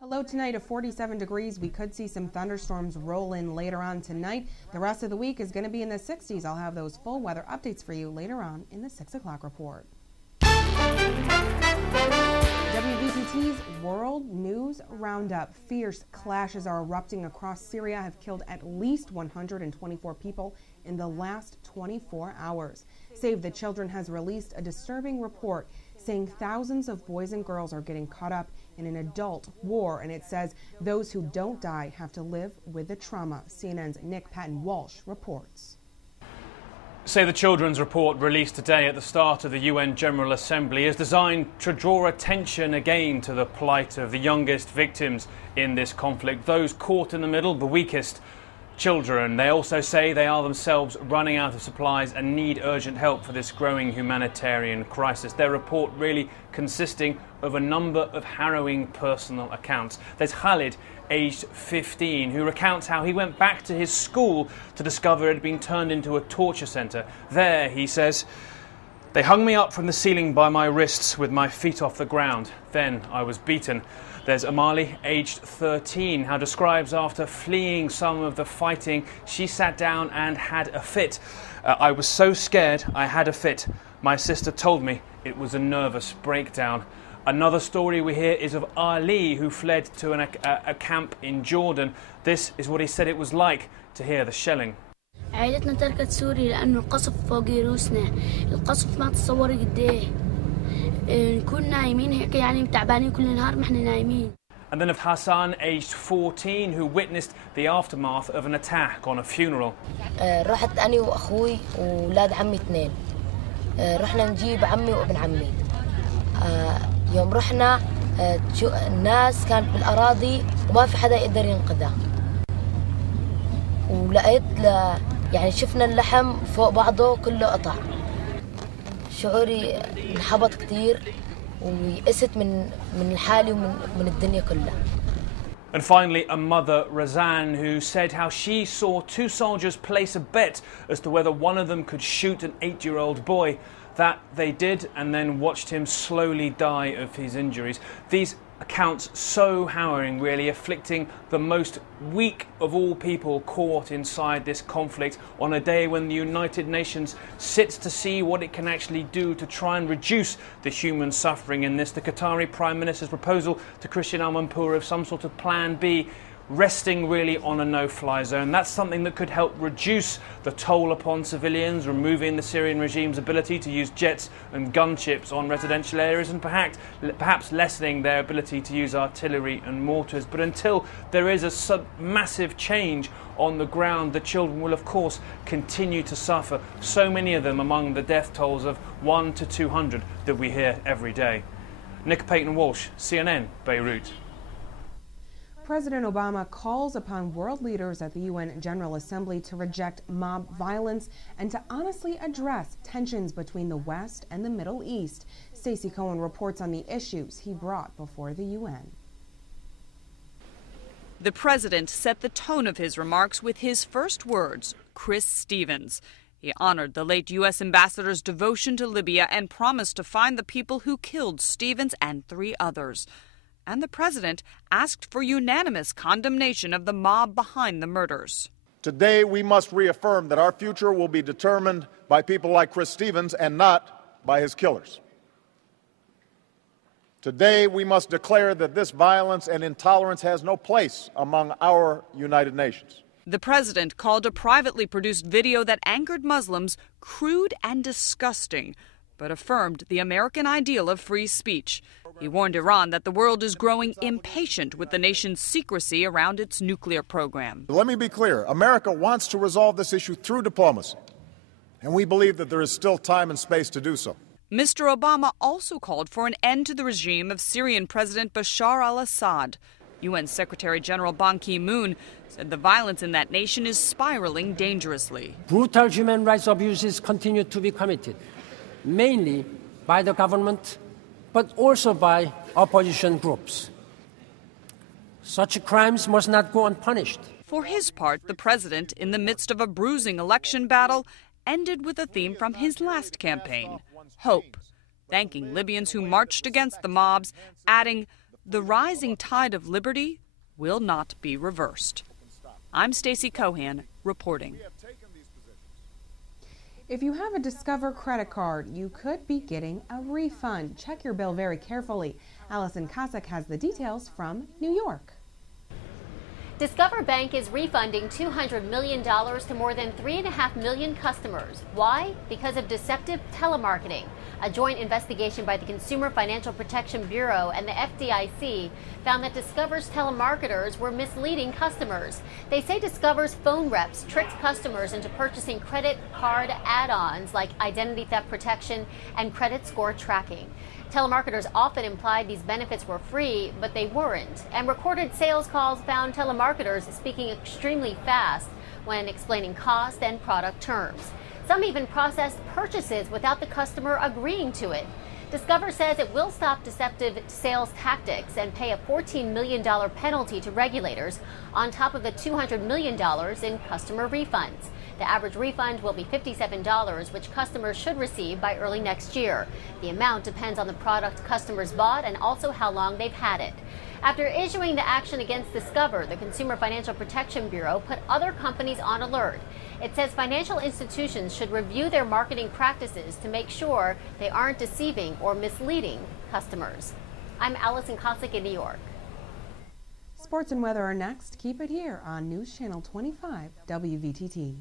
A low tonight of 47 degrees. We could see some thunderstorms roll in later on tonight. The rest of the week is going to be in the 60s. I'll have those full weather updates for you later on in the 6 o'clock report. WVPT's World News Roundup. Fierce clashes are erupting across Syria, have killed at least 124 people in the last 24 hours. Save the Children has released a disturbing report saying thousands of boys and girls are getting caught up in an adult war, and it says those who don't die have to live with the trauma. CNN's Nick Patton-Walsh reports. Save the Children's report, released today at the start of the UN General Assembly, is designed to draw attention again to the plight of the youngest victims in this conflict, those caught in the middle, the weakest children. They also say they are themselves running out of supplies and need urgent help for this growing humanitarian crisis. Their report really consisting of a number of harrowing personal accounts. There's Khalid, aged 15, who recounts how he went back to his school to discover it had been turned into a torture centre. There, he says, they hung me up from the ceiling by my wrists with my feet off the ground. Then I was beaten. There's Amali, aged 13, who describes after fleeing some of the fighting, she sat down and had a fit. I was so scared I had a fit. My sister told me it was a nervous breakdown. Another story we hear is of Ali, who fled to a camp in Jordan. This is what he said it was like to hear the shelling. عائلتنا تركت سوريا لأنه القصف فوق رؤوسنا. القصف ما تصور قديه. نكون نايمين هيك يعني تعبانين كل النهار ما احنا نايمين. And then of Hassan, aged 14, who witnessed the aftermath of an attack on a funeral. رحت أنا وأخوي وولاد عمي اثنين. رحنا نجيب عمي وابن عمي. يوم رحنا الناس كانت بالأراضي وما في حدا يقدر ينقذها. ولقيت يعني شفنا اللحم فوق بعضه كله قطع. شعوري انحبط كثير ويأست من الحالي ومن الدنيا كلها. And finally, a mother, Razan, who said how she saw two soldiers place a bet as to whether one of them could shoot an 8-year-old boy. That they did, and then watched him slowly die of his injuries. These accounts so harrowing, really, afflicting the most weak of all people caught inside this conflict on a day when the United Nations sits to see what it can actually do to try and reduce the human suffering in this. The Qatari Prime Minister's proposal to Christian Al-Manpour of some sort of Plan B, resting really on a no-fly zone. That's something that could help reduce the toll upon civilians, removing the Syrian regime's ability to use jets and gunships on residential areas, and perhaps lessening their ability to use artillery and mortars. But until there is a massive change on the ground, the children will of course continue to suffer, so many of them among the death tolls of 1 to 200 that we hear every day. Nick Patton-Walsh, CNN, Beirut. President Obama calls upon world leaders at the UN General Assembly to reject mob violence and to honestly address tensions between the West and the Middle East. Stacey Cohen reports on the issues he brought before the UN. The president set the tone of his remarks with his first words, Chris Stevens. He honored the late U.S. ambassador's devotion to Libya and promised to find the people who killed Stevens and 3 others. And the president asked for unanimous condemnation of the mob behind the murders. Today, we must reaffirm that our future will be determined by people like Chris Stevens and not by his killers. Today, we must declare that this violence and intolerance has no place among our United Nations. The president called a privately produced video that angered Muslims crude and disgusting, but affirmed the American ideal of free speech. He warned Iran that the world is growing impatient with the nation's secrecy around its nuclear program. Let me be clear. America wants to resolve this issue through diplomacy, and we believe that there is still time and space to do so. Mr. Obama also called for an end to the regime of Syrian President Bashar al-Assad. UN Secretary General Ban Ki-moon said the violence in that nation is spiraling dangerously. Brutal human rights abuses continue to be committed, mainly by the government, but also by opposition groups. Such crimes must not go unpunished. For his part, the president, in the midst of a bruising election battle, ended with a theme from his last campaign, hope, thanking Libyans who marched against the mobs, adding, the rising tide of liberty will not be reversed. I'm Stacey Cohan reporting. If you have a Discover credit card, you could be getting a refund. Check your bill very carefully. Allison Kosick has the details from New York. Discover Bank is refunding $200 million to more than 3.5 million customers. Why? Because of deceptive telemarketing. A joint investigation by the Consumer Financial Protection Bureau and the FDIC found that Discover's telemarketers were misleading customers. They say Discover's phone reps tricked customers into purchasing credit card add-ons like identity theft protection and credit score tracking. Telemarketers often implied these benefits were free, but they weren't. And recorded sales calls found telemarketers speaking extremely fast when explaining cost and product terms. Some even processed purchases without the customer agreeing to it. Discover says it will stop deceptive sales tactics and pay a $14 million penalty to regulators on top of the $200 million in customer refunds. The average refund will be $57, which customers should receive by early next year. The amount depends on the product customers bought and also how long they've had it. After issuing the action against Discover, the Consumer Financial Protection Bureau put other companies on alert. It says financial institutions should review their marketing practices to make sure they aren't deceiving or misleading customers. I'm Allison Kosick in New York. Sports and weather are next. Keep it here on News Channel 25 WVTT.